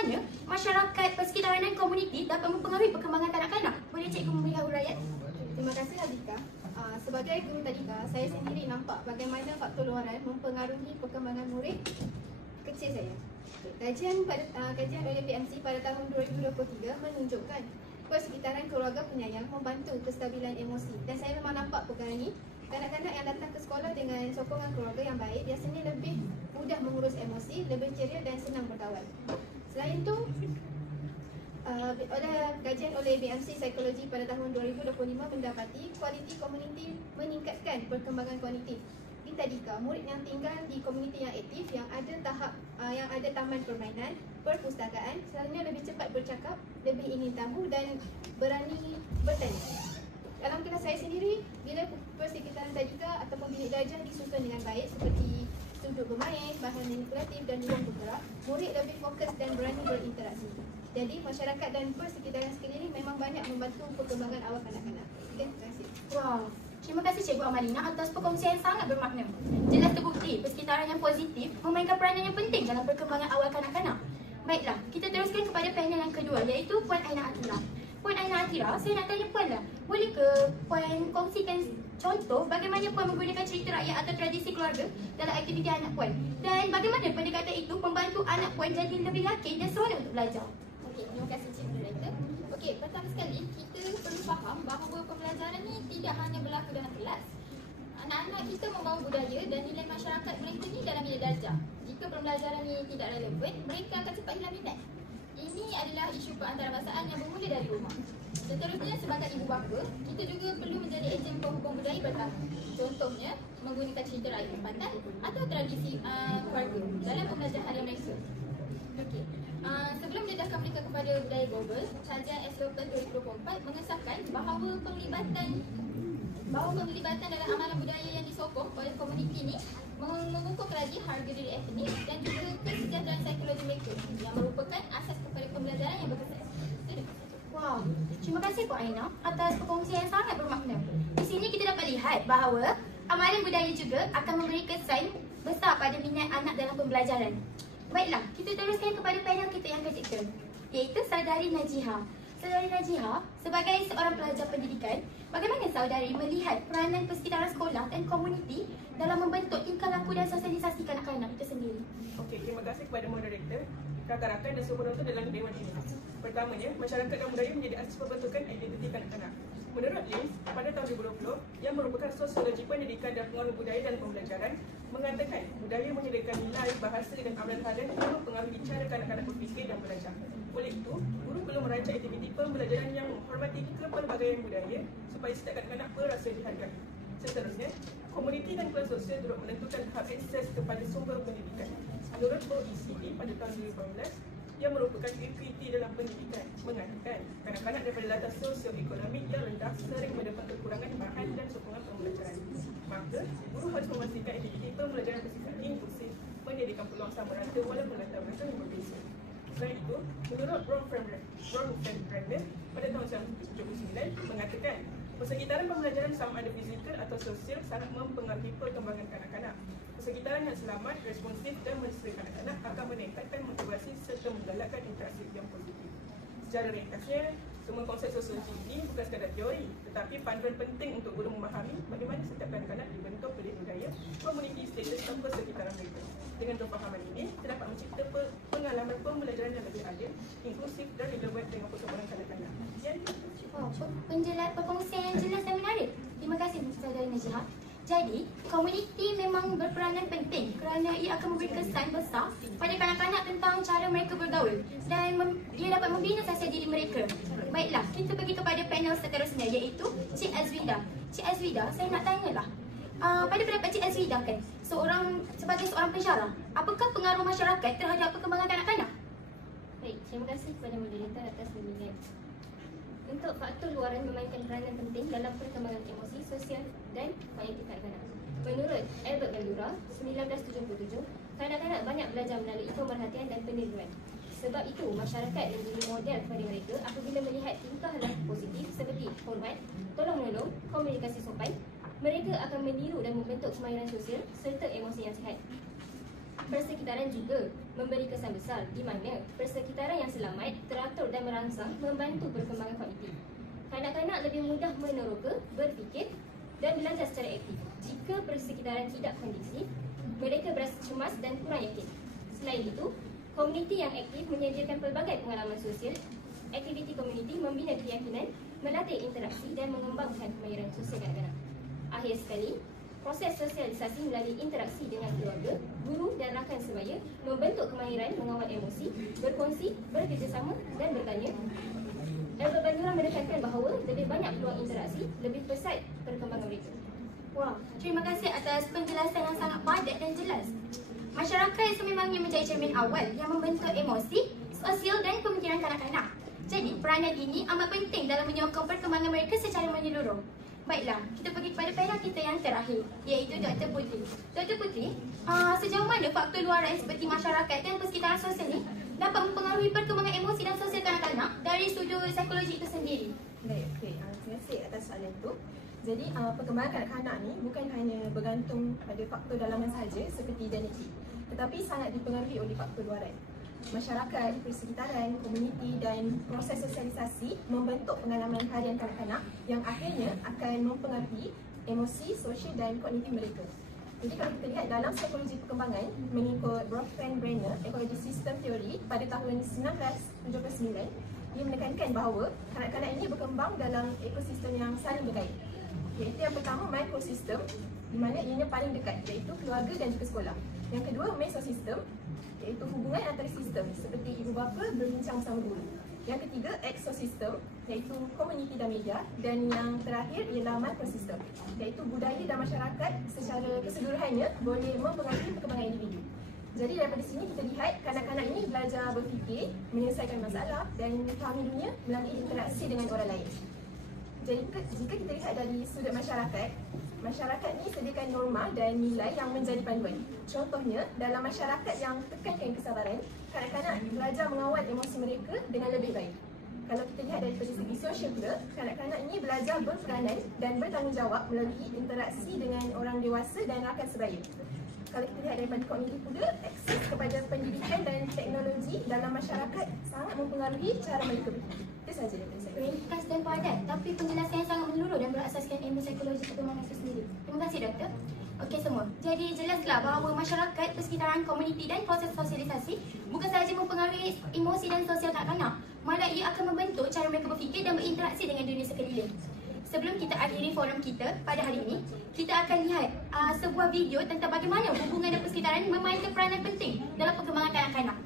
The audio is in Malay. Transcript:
bagaimana masyarakat persekitaran dan komuniti dapat mempengaruhi perkembangan kanak-kanak? Boleh cikgu memberikan huraian? Terima kasih Hadika. Sebagai guru tadika, saya sendiri nampak bagaimana faktor luaran mempengaruhi perkembangan murid kecil saya. Kajian oleh PMC pada tahun 2023 menunjukkan persekitaran keluarga penyayang membantu kestabilan emosi, dan saya memang nampak perkara ini. Kanak-kanak yang datang ke sekolah dengan sokongan keluarga yang baik biasanya lebih mudah mengurus emosi, lebih ceria dan senang berkawan. Selain itu, ada kajian oleh BMC Psikologi pada tahun 2025 mendapati kualiti komuniti meningkatkan perkembangan kognitif. Di tadika, murid yang tinggal di komuniti yang aktif, yang ada taman permainan, perpustakaan, selalunya lebih cepat bercakap, lebih ingin tahu dan berani bertanya. Dalam kelas saya sendiri, bila persekitaran tadika ataupun bilik darjah disusun dengan baik seperti sudut bermain, bahan manipulatif dan ruang bergerak, murid lebih fokus dan berani berinteraksi. Jadi masyarakat dan persekitaran sekeliling memang banyak membantu perkembangan awal kanak-kanak. Okay, terima kasih. Wow, terima kasih Cikgu Amalina atas perkongsian yang sangat bermakna. Jelas terbukti persekitaran yang positif memainkan peranan yang penting dalam perkembangan awal kanak-kanak. Baiklah, kita teruskan kepada panel yang kedua, iaitu Puan Aina Atira. Puan Aina Atira, saya nak tanya Puan lah, boleh ke Puan kongsikan contoh bagaimana Puan menggunakan cerita rakyat atau tradisi keluarga dalam aktiviti anak Puan? Dan bagaimana pendekatan itu membantu anak Puan jadi lebih yakin dan seronok untuk belajar? Okey, terima kasih Cikgu Director. Okey, pertama sekali kita perlu faham bahawa pembelajaran ni tidak hanya berlaku dalam kelas. Anak-anak kita membawa budaya dan nilai masyarakat mereka ni dalam bilik darjah. Jika pembelajaran ni tidak relevan, mereka akan cepat hilang minat. Ini adalah isu perantarabasaan yang bermula dari rumah. Seterusnya, sebagai ibu bapa, kita juga perlu menjadi ejen penghubung budaya pertama. Contohnya, menggunakan cerita rakyat tempatan atau tradisi keluarga dalam pembelajaran harian mereka. Okey. Sebelum mendedahkan mereka kepada budaya global, kajian S-Local 2024 mengesahkan bahawa penglibatan dalam amalan budaya yang disokong oleh komuniti ini mengukuh lagi harga diri etnik dan juga kesejahteraan psikologi mereka yang merupakan asas kepada pembelajaran yang berkesan. Wow, terima kasih Puan Aina atas perkongsian yang sangat bermakna. Di sini kita dapat lihat bahawa amalan budaya juga akan memberi kesan besar pada minat anak dalam pembelajaran. Baiklah, kita teruskan kepada panel kita yang ketiga, iaitu Saudari Najiha. Saudari Najiha, sebagai seorang pelajar pendidikan, bagaimana saudari melihat peranan persekitaran sekolah dan komuniti dalam membentuk tingkah laku dan sosialisasi kanak-kanak itu sendiri? Okey, terima kasih kepada moderator, rakan-rakan dan semua penonton dalam dewan ini. Pertamanya, masyarakat dan budaya menjadi asas pembentukan identiti kanak-kanak. Menurut Lins, pada tahun 2020, yang merupakan sosiologi pendidikan dan pengaruh budaya dalam pembelajaran, mengatakan budaya menyediakan nilai, bahasa dan amalan harian yang mempengaruhi cara kanak-kanak berfikir dan belajar. Oleh itu, guru perlu merancang aktiviti pembelajaran yang menghormati kepelbagaian budaya supaya setiap kanak-kanak berasa dihargai. Seterusnya, komuniti dan kelas sosial turut menentukan hak akses kepada sumber pendidikan. Menurut OECD pada tahun 2018, yang merupakan equity dalam pendidikan, mengatakan kanak-kanak daripada latar sosioekonomik yang rendah sering mendapat kekurangan bahan dan sokongan pembelajaran. Maka, guru harus memastikan aktiviti pembelajaran bersifat inklusif, menyediakan peluang sama rata walaupun latar belakang yang berbeza. Selain itu, menurut Ron Frenner pada tahun 1979 mengatakan persekitaran pembelajaran sama ada fizikal atau sosial sangat mempengaruhi perkembangan kanak-kanak. Persekitaran yang selamat, responsif dan mensesuaikan kanak-kanak akan meningkatkan motivasi serta menggalakkan interaksi yang positif. Secara ringkasnya, semua konsep sosiologi ini bukan sekadar teori, tetapi panduan penting untuk guru memahami bagaimana setiap kanak-kanak dibentuk oleh budaya, komuniti, status dan persekitaran mereka. Dengan kefahaman ini, terdapat mencipta pengalaman pembelajaran yang lebih adil, inklusif dan relevan dengan perkembangan kanak-kanak. Wow, perkongsian yang jelas dan menarik. Terima kasih Saudari Najiha. Jadi, komuniti memang berperanan penting kerana ia akan memberi kesan besar pada kanak-kanak tentang cara mereka bergaul dan ia dapat membina sosial diri mereka. Baiklah, kita pergi kepada panel seterusnya, iaitu Cik Azwida. Cik Azwida, saya nak tanyalah, pada pendapat Cik Azwida kan, sebagai seorang pensyarah, apakah pengaruh masyarakat terhadap perkembangan kanak-kanak? Baik, terima kasih kepada moderator atas bimbingan. Untuk faktor luaran memainkan peranan penting dalam perkembangan emosi, sosial dan kognitif kanak-kanak. Menurut Albert Bandura, 1977, kanak-kanak banyak belajar melalui pemerhatian dan peniruan. Sebab itu, masyarakat menjadi model kepada mereka apabila melihat tingkah laku positif seperti hormat, tolong-menolong, komunikasi sopan, mereka akan meniru dan membentuk kemahiran sosial serta emosi yang sihat. Persekitaran juga memberi kesan besar di mana persekitaran yang selamat, teratur dan merangsang membantu perkembangan kognitif. Kanak-kanak lebih mudah meneroka, berfikir dan belajar secara aktif. Jika persekitaran tidak kondusif, mereka berasa cemas dan kurang yakin. Selain itu, komuniti yang aktif menyediakan pelbagai pengalaman sosial. Aktiviti komuniti membina keyakinan, melatih interaksi dan mengembangkan kemahiran sosial kanak-kanak. Akhir sekali, proses sosialisasi melalui interaksi dengan keluarga, guru dan rakan sebaya membentuk kemahiran mengawal emosi, berkongsi, bekerjasama dan bertanya. Albert Bandura menekankan bahawa lebih banyak peluang interaksi, lebih pesat perkembangan mereka. Wah, terima kasih atas penjelasan yang sangat padat dan jelas. Masyarakat sememangnya menjadi cermin awal yang membentuk emosi, sosial dan pemikiran kanak-kanak. Jadi, peranan ini amat penting dalam menyokong perkembangan mereka secara menyeluruh. Baiklah, kita pergi kepada panel kita yang terakhir, iaitu Dr. Putri. Dr. Putri, sejauh mana faktor luaran seperti masyarakat dan persekitaran sosial ni dapat mempengaruhi perkembangan emosi dan sosial kanak-kanak dari sudut psikologi itu sendiri? Baik, okey. Terima kasih atas soalan itu. Jadi, perkembangan kanak-kanak ni bukan hanya bergantung pada faktor dalaman sahaja seperti genetik, tetapi sangat dipengaruhi oleh faktor luaran. Masyarakat, persekitaran, komuniti dan proses sosialisasi membentuk pengalaman harian kanak-kanak yang akhirnya akan mempengaruhi emosi, sosial dan kognitif mereka. Jadi kalau kita lihat dalam psikologi perkembangan mengikut Bronfenbrenner Ecology System Theory pada tahun 1979, dia menekankan bahawa kanak-kanak ini berkembang dalam ekosistem yang saling berkait. Iaitu yang pertama mikrosistem, di mana ianya paling dekat, iaitu keluarga dan juga sekolah. Yang kedua mesosistem, iaitu hubungan antara sistem seperti ibu bapa berbincang bersama guru. Yang ketiga exosistem, iaitu komuniti dan media. Dan yang terakhir ialah microsistem, iaitu budaya dan masyarakat secara keseluruhannya boleh mempengaruhi perkembangan individu. Jadi daripada sini kita lihat kanak-kanak ini belajar berfikir, menyelesaikan masalah dan memahami dunia melalui interaksi dengan orang lain. Jadi jika kita lihat dari sudut masyarakat, masyarakat ni sediakan norma dan nilai yang menjadi panduan. Contohnya, dalam masyarakat yang tekankan kesabaran, kanak-kanak belajar mengawal emosi mereka dengan lebih baik. Kalau kita lihat dari segi sosial pula, kanak-kanak ini belajar berperanan dan bertanggungjawab melalui interaksi dengan orang dewasa dan rakan sebaya. Kalau kita lihat daripada kognitif pula, akses kepada pendidikan dan teknologi dalam masyarakat sangat mempengaruhi cara mereka berfikir. Itu sahaja daripada saya. Ringkas dan padat, tapi penjelasan yang sangat menyeluruh dan berasaskan ilmu psikologi perkembangan itu sendiri. Terima kasih, Doktor. Okey semua, jadi jelaslah bahawa masyarakat, persekitaran, komuniti dan proses sosialisasi bukan sahaja mempengaruhi emosi dan sosial kanak-kanak, malah ia akan membentuk cara mereka berfikir dan berinteraksi dengan dunia sekeliling. Sebelum kita akhiri forum kita pada hari ini, kita akan lihat sebuah video tentang bagaimana hubungan dan persekitaran memainkan peranan penting dalam perkembangan kanak-kanak.